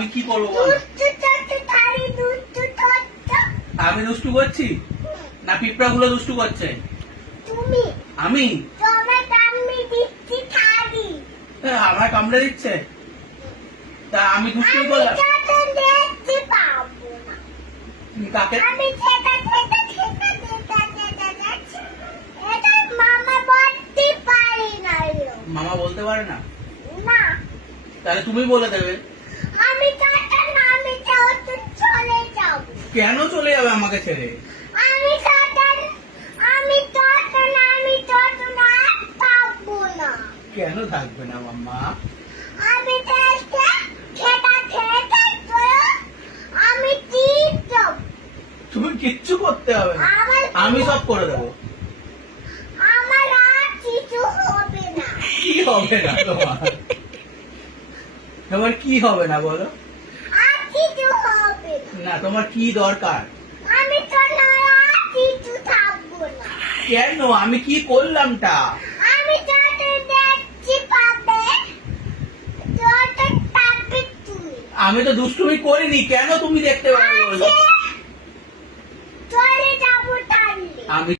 আমি কি করবো বলো? আমি দুষ্টু করছি না পিঁপড়া গুলো দুষ্টু করছে? তুমি আমি তোমার দামি দিচ্ছি থালি আমার কামড়ে দিচ্ছে তা আমি দুষ্টু করলাম? তো দেখতে পাবো না তুমি কাকে? আমি এটা মামা বলতে পারি না মামা বলতে পারে না? না তাহলে তুমি বলে দেবে। আমি চাটা না আমি চাও তো চলে যাও কেন চলে যাবে আমাকে ছেড়ে? আমি চাটা না পাবো না কেন থাকবে না মাম্মা? আমি আমি ঠিক যাব তুমি কিচ্ছু করতে হবে না, আমি সব করে দেবো। আমার আর কিছু হবে না কি হবে না তোমার? তোমার কি হবে না বলো? আর কিছু হবে না না তোমার কি দরকার? আমি তো না আর কিছু থাকবো না কেন? আমি কি করলামটা? আমি তোকে দেখছি পাবে তোকে থাকবে তুই আমি তো দুষ্টুমি করিনি, কেন তুমি দেখতে পাবে বলো? চলে যাবো তাহলে আমি